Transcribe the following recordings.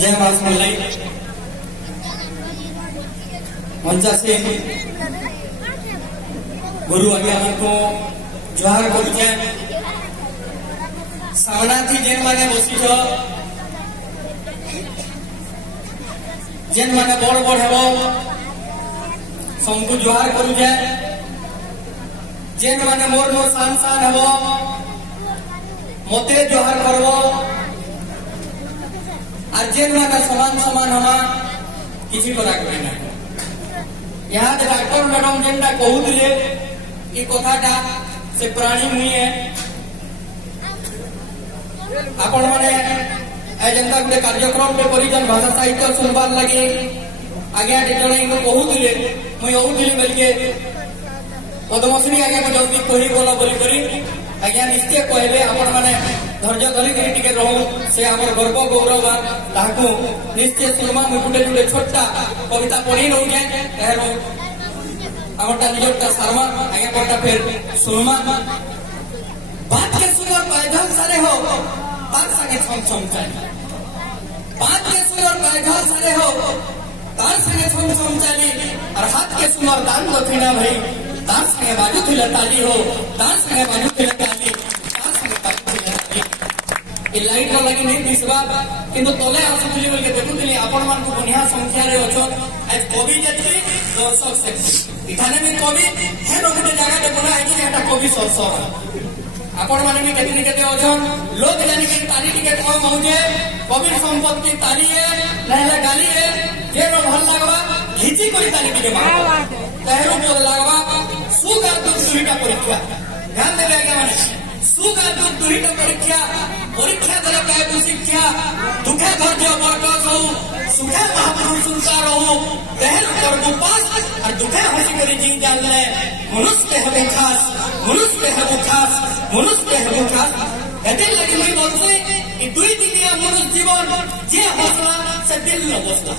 जय मां मल्लाई मंचा से गुरु आज्ञा को जुहार करुचे सामना थी जेन माने बसी जेन माने बड़ बड़ हेबो सबको जुहार करुचे जेन माने मोर मोर सान सान हेबो मते जुहार करबो और जेन माने समान समान हमा किसी को राख ना यहाँ डॉक्टर मैडम जेनटा कहूले ये कथाटा से प्राणी मुई है आपण माने जेनता गोटे कार्यक्रम में परिजन भाषा साहित्य सुनबार लगे आज्ञा जड़े कहूले मुई कहूली बोलिके पद्मश्री आज्ञा को जल्दी कही गल बोलिकी आज्ञा निश्चय कहले आपण माने धैर्य धरिकी टिके रहू से आमर गर्व गौरव ताकू निश्चय सुनमा मुई गुटे गुटे छोटा कविता पढ़ी नौजे एरो आमरटा निजटा शर्मा आज्ञा कोटा फिर सुनमा बात के सुनर पैदल सारे हो तार संगे छम छम चली बात के सुनर पैदल सारे हो तार संगे छम छम चली और हाथ के सुनर दान दक्षिणा भई तार संगे बाजू थी ताली हो तार संगे बाजू थी ताली तार संगे बाजू थी ताली लाइट लगी नहीं दिसबा किंतु तले आसुली बोल के देखुली आपण मान को बढ़िया संख्या रे अछो आज कवि जति दर्शक से इठाने में कवि है रोकटे जगह दे बना है कि एटा कवि सरसर आपण माने भी केते केते अछन लोग जानि के ताली टिके कम होजे कवि संपत्ति ताली है नहले गाली है जे रो भल लागबा घिची कोई ताली टिके मारबा तहरो बोल लागबा सुगा तो दुईटा परीक्षा ध्यान देबे आगे माने सुगा तो दुईटा परीक्षा परीक्षा दरे काय शिक्षा दुखे धैर्य बरकत हो सुखे महापुरुष सुनता रहो पहल कर पास और दुखे हंसी करी जीव जान ले मनुष्य है खास मनुष्य है खास मनुष्य है खास एते लगी हुई बोलसे कि दुई दुनिया मनुष्य जीवन जे हौसला से दिल न बसला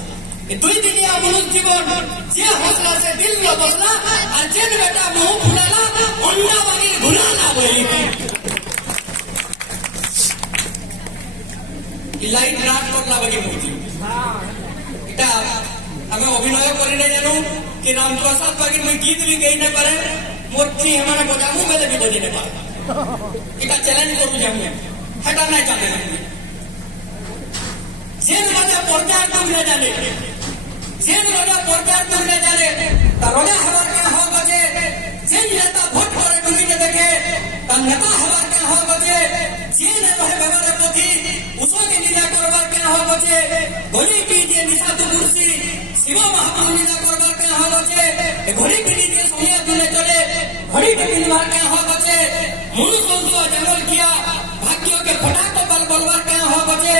दुई दुनिया मनुष्य जीवन जे हौसला से दिल न बसला और जेन बेटा मुंह फुलाला अंडा वाली भुलाला बोली लाइट रात करला बगे मुझे इटा हमें अभिनय करने जानू कि राम प्रसाद बागी मैं गीत भी गई न पारे मोटी हमारा बजामू में भी बजे न पारे इटा चैलेंज करू जामू हटा नहीं चाहते जेन राजा प्रचार तुम न जाने जेन राजा प्रचार तुम न जाने ता राजा हमार के हो बजे जेन नेता वोट करे तुम ने देखे ता नेता हमार के हो बजे जेन रहे हमारे पोथी उसो के निजा करबार के हो बजे घोड़ी की जे निशा तो कुर्सी शिव महापुरुष निजा करबार के हो बजे घोड़ी की जे सोनिया दुले चले घोड़ी के निजा के हो बजे मनुष्य को जंगल किया भाग्यों के फटा को बल बलवार के हो बजे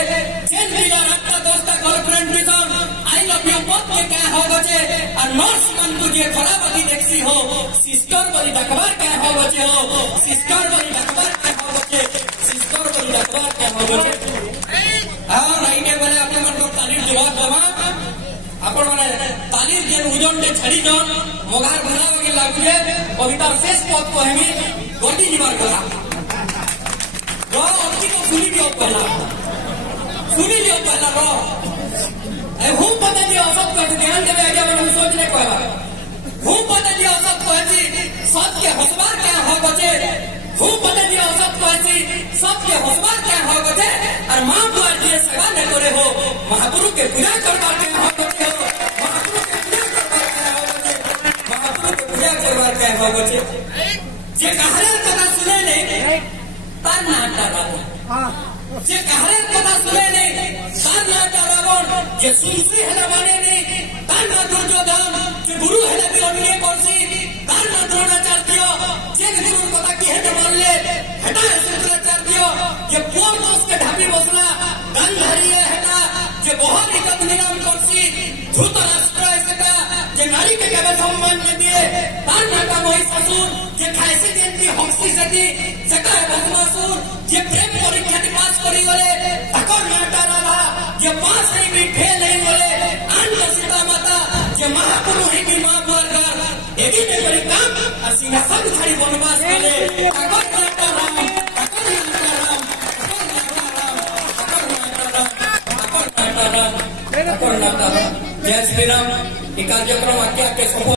जेन लीला रखता दोस्ता girlfriend prison I love you पद के क्या हो बजे और नर्स मन को जे खराबी देखसी हो सिस्टर बड़ी डकबार के हो बजे हो सिस्टर बड़ी डकबार के हो बजे सिस्टर बड़ी डकबार के हो बजे हां नहीं के बोले अपने मन को तालीम जवाब दवा आपण माने तालीम जे उजन ने छड़ी जन मोगार भला के लागुए कविता शेष पद को हमी गोटी निवार करा रो अति को सुनी दियो पहला रो ए हूं पता दियो सब को ध्यान देवे आगे हम सोचने को हूं पता दियो सब को जी सत्य हसबार क्या हो बचे हूं पता दियो सब को जी सत्य हसबार क्या हो बचे और मां द्वार जे सेवा न करे हो महापुरुष के पूजा करबार के हो बचे हो महापुरुष के पूजा करबार के हो बचे महापुरुष के पूजा करबार के हो बचे जे कहरे कथा सुने ने तान नाटा रावण जे कहरे कथा सुने ने तान नाटा रावण जे सुनसी है माने ने तान ना दुर्योधन जे गुरु है भी अन्य करसी तान ना द्रोणाचार्य जे गुरु कथा की है मान ले हटा शुक्राचार्य जे पोर दोस्त के ढाबी बसला दान धरिए हटा जे बहुत निकट निलाम करसी धृतराष्ट्र ऐसा जे नारी के केवल सम्मान न दिए तान नाटा महिषासुर जे खाइसी जयंती हंसी सती जका बदमासुर जे प्रेम परीक्षा पास करी गले तकर नाटा राधा जे पास है भी फेल नहीं गले आन सीता माता जे महापुरुष है भी मां मारकर एगी ने बड़ी काम और सिंहासन छाड़ी वनवास गले तकर नाटा राम तकर नाटा राम तकर नाटा राम तकर नाटा राम तकर नाटा राम जय श्री राम। ये कार्यक्रम आके आके सफल